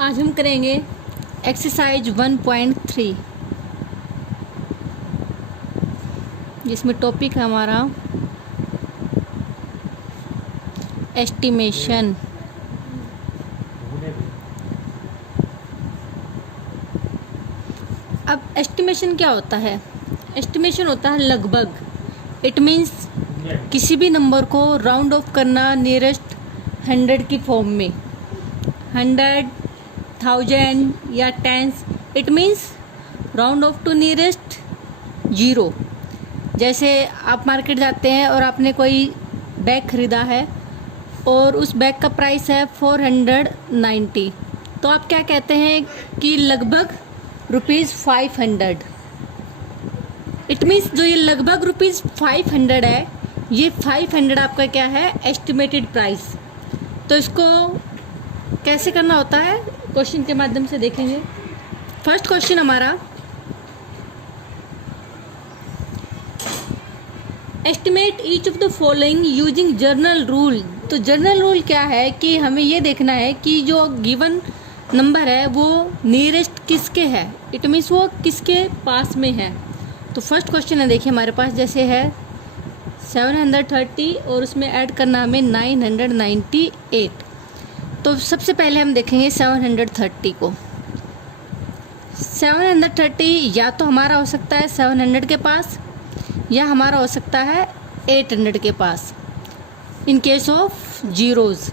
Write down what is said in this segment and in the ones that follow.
आज हम करेंगे एक्सरसाइज 1.3 जिसमें टॉपिक है हमारा एस्टिमेशन। अब एस्टिमेशन क्या होता है? एस्टिमेशन होता है लगभग। इट मीन्स किसी भी नंबर को राउंड ऑफ करना नियरेस्ट 100 की फॉर्म में, 100, 1000 या tens. It means round off to nearest 0। जैसे आप मार्केट जाते हैं और आपने कोई बैग ख़रीदा है और उस बैग का प्राइस है 490, तो आप क्या कहते हैं कि लगभग ₹500। इट मीन्स जो ये लगभग ₹500 है, ये 500 आपका क्या है? Estimated price. तो इसको कैसे करना होता है क्वेश्चन के माध्यम से देखेंगे। फर्स्ट क्वेश्चन हमारा, estimate each of the following using journal rule. तो जर्नल रूल क्या है कि हमें ये देखना है कि जो गिवन नंबर है वो नियरेस्ट किसके है। इट मीन्स वो किसके पास में है। तो फर्स्ट क्वेश्चन है, देखिए हमारे पास जैसे है 730 और उसमें ऐड करना हमें 998। तो सबसे पहले हम देखेंगे 730 को। 730 या तो हमारा हो सकता है 700 के पास या हमारा हो सकता है 800 के पास इन केस ऑफ जीरोज़।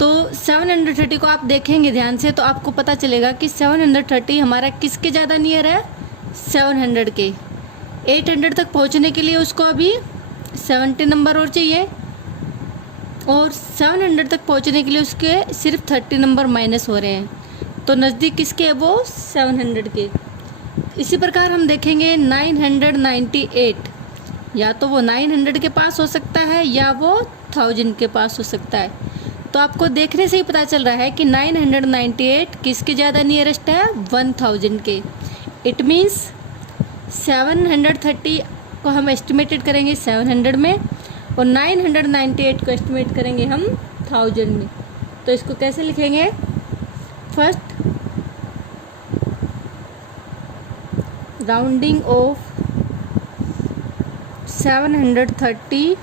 तो 730 को आप देखेंगे ध्यान से तो आपको पता चलेगा कि 730 हमारा किसके ज़्यादा नियर है? 700 के। 800 तक पहुंचने के लिए उसको अभी 70 नंबर और चाहिए और 700 तक पहुंचने के लिए उसके सिर्फ 30 नंबर माइनस हो रहे हैं। तो नज़दीक किसके है वो? 700 के। इसी प्रकार हम देखेंगे 998, या तो वो 900 के पास हो सकता है या वो 1000 के पास हो सकता है। तो आपको देखने से ही पता चल रहा है कि 998 किसके ज़्यादा नियरेस्ट है? 1000 के। इट मीन्स 730 को हम एस्टिमेटेड करेंगे 700 में और 998 को एस्टिमेट करेंगे हम 1000 में। तो इसको कैसे लिखेंगे? First, rounding off 730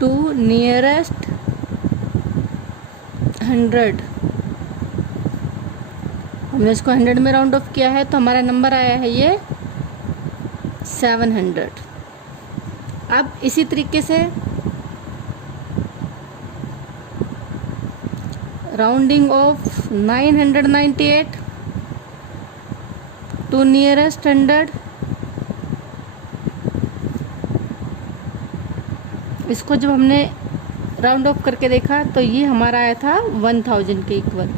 to nearest 100। हमने इसको 100 में राउंड ऑफ किया है तो हमारा नंबर आया है ये 700। अब इसी तरीके से राउंडिंग ऑफ 998 टू नियरेस्ट 100। इसको जब हमने राउंड ऑफ करके देखा तो ये हमारा आया था 1000 के इक्वल।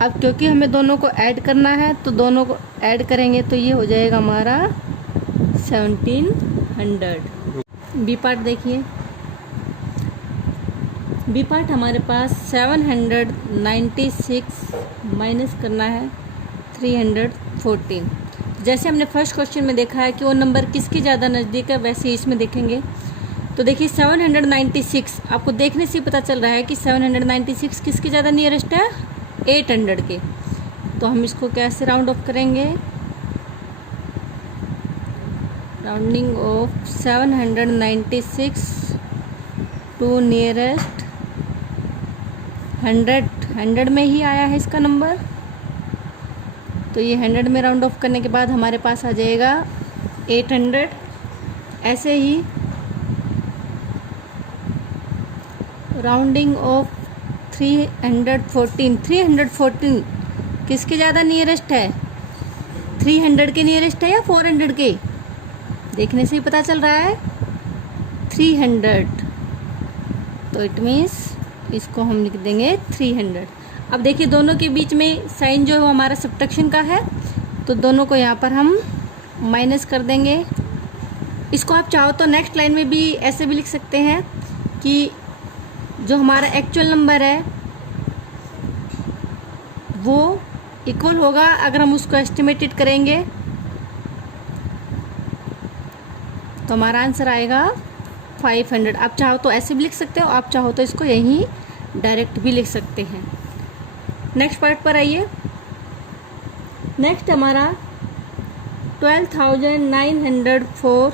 अब क्योंकि हमें दोनों को ऐड करना है तो दोनों को ऐड करेंगे तो ये हो जाएगा हमारा 1700। बी पार्ट देखिए। बी पार्ट हमारे पास 796 माइनस करना है 314। जैसे हमने फर्स्ट क्वेश्चन में देखा है कि वो नंबर किसके ज़्यादा नज़दीक है, वैसे ही इसमें देखेंगे। तो देखिए 796 आपको देखने से ही पता चल रहा है कि 796 किसके ज़्यादा नियरेस्ट है? 800 के। तो हम इसको कैसे राउंड ऑफ करेंगे? राउंडिंग ऑफ 796 टू नियरेस्ट 100 में ही आया है इसका नंबर। तो ये 100 में राउंड ऑफ करने के बाद हमारे पास आ जाएगा 800। ऐसे ही राउंडिंग ऑफ 314 किसके ज़्यादा नियरेस्ट है? 300 के नियरेस्ट है या 400 के? देखने से ही पता चल रहा है 300। तो इट मीन्स इसको हम लिख देंगे 300। अब देखिए दोनों के बीच में साइन जो है वो हमारा सब्ट्रैक्शन का है, तो दोनों को यहाँ पर हम माइनस कर देंगे। इसको आप चाहो तो नेक्स्ट लाइन में भी ऐसे भी लिख सकते हैं कि जो हमारा एक्चुअल नंबर है वो इक्वल होगा, अगर हम उसको एस्टिमेटेड करेंगे तो हमारा आंसर आएगा 500। आप चाहो तो ऐसे भी लिख सकते हो, आप चाहो तो इसको यहीं डायरेक्ट भी लिख सकते हैं। नेक्स्ट पार्ट पर आइए। नेक्स्ट हमारा 12,904।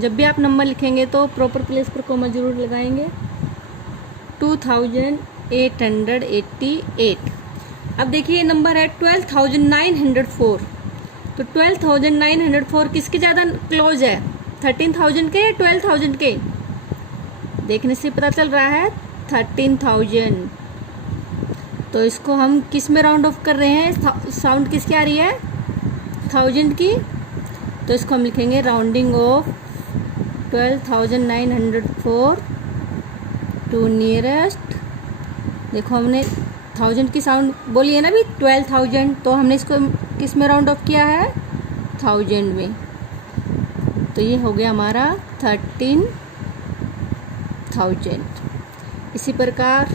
जब भी आप नंबर लिखेंगे तो प्रॉपर प्लेस पर कॉमा जरूर लगाएंगे। 2888। अब देखिए नंबर है 12,904। तो 12,904 किसके ज़्यादा क्लोज है, 13,000 के या 12,000 के? देखने से पता चल रहा है 13,000। तो इसको हम किस में राउंड ऑफ कर रहे हैं, साउंड किसकी आ रही है, 1000 की। तो इसको हम लिखेंगे राउंडिंग ऑफ 12,904 टू नियरेस्ट। देखो हमने 1000 की साउंड बोली है ना भी 12,000, तो हमने इसको किस में राउंड ऑफ किया है, 1000 में। तो ये हो गया हमारा 13,000। इसी प्रकार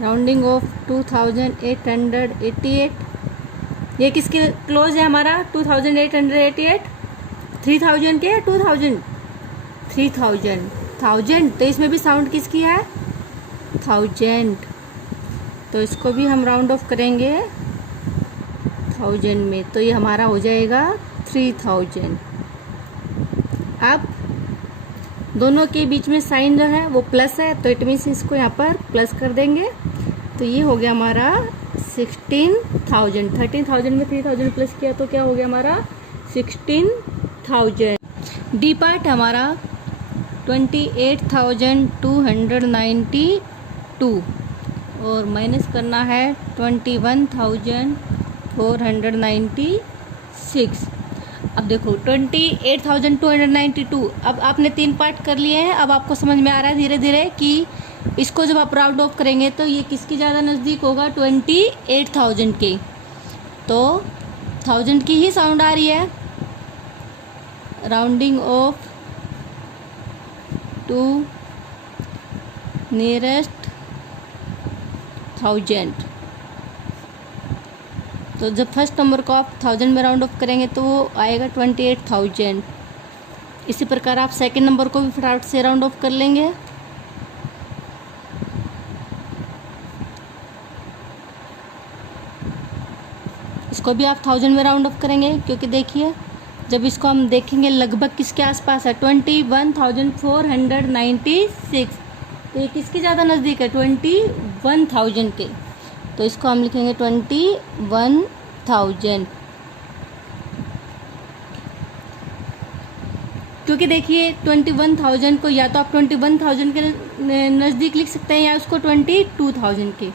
राउंडिंग ऑफ 2,888। ये किसके क्लोज है हमारा 2,888, 3,000 के 2,000, 3,000, 1000। तो इसमें भी साउंड किसकी है, 1000। तो इसको भी हम राउंड ऑफ करेंगे 1000 में, तो ये हमारा हो जाएगा 3000। अब दोनों के बीच में साइन जो है वो प्लस है, तो इट मीन्स इसको यहाँ पर प्लस कर देंगे। तो ये हो गया हमारा 16,000। 13,000 में 3,000 प्लस किया तो क्या हो गया हमारा 16,000। डी पार्ट हमारा 28,292 और माइनस करना है 21,496। अब देखो 28,292। अब आपने 3 पार्ट कर लिए हैं। अब आपको समझ में आ रहा है धीरे धीरे कि इसको जब आप राउंड ऑफ करेंगे तो ये किसकी ज़्यादा नज़दीक होगा, 28,000 के। तो 1000 की ही साउंड आ रही है। Rounding off to nearest 1000। तो जब फर्स्ट नंबर को आप 1000 में राउंड ऑफ करेंगे तो वो आएगा 28,000। इसी प्रकार आप सेकंड नंबर को भी फटाफट से राउंड ऑफ कर लेंगे। इसको भी आप 1000 में राउंड ऑफ करेंगे, क्योंकि देखिए जब इसको हम देखेंगे लगभग किसके आसपास है, 21,496। तो ये किसके ज़्यादा नज़दीक है, 21,000 के। तो इसको हम लिखेंगे 21,000। क्योंकि देखिए 21,000 को या तो आप 21,000 के नज़दीक लिख सकते हैं या उसको 22,000 के।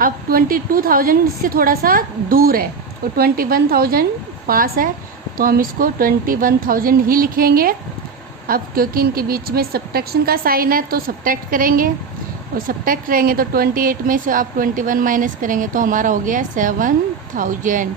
अब 22,000 से थोड़ा सा दूर है और 21,000 पास है, तो हम इसको 21,000 ही लिखेंगे। अब क्योंकि इनके बीच में सब्ट्रैक्शन का साइन है तो सब्ट्रैक्ट करेंगे, और सब्ट्रैक्ट करेंगे तो 28 में से आप 21 माइनस करेंगे तो हमारा हो गया 7,000।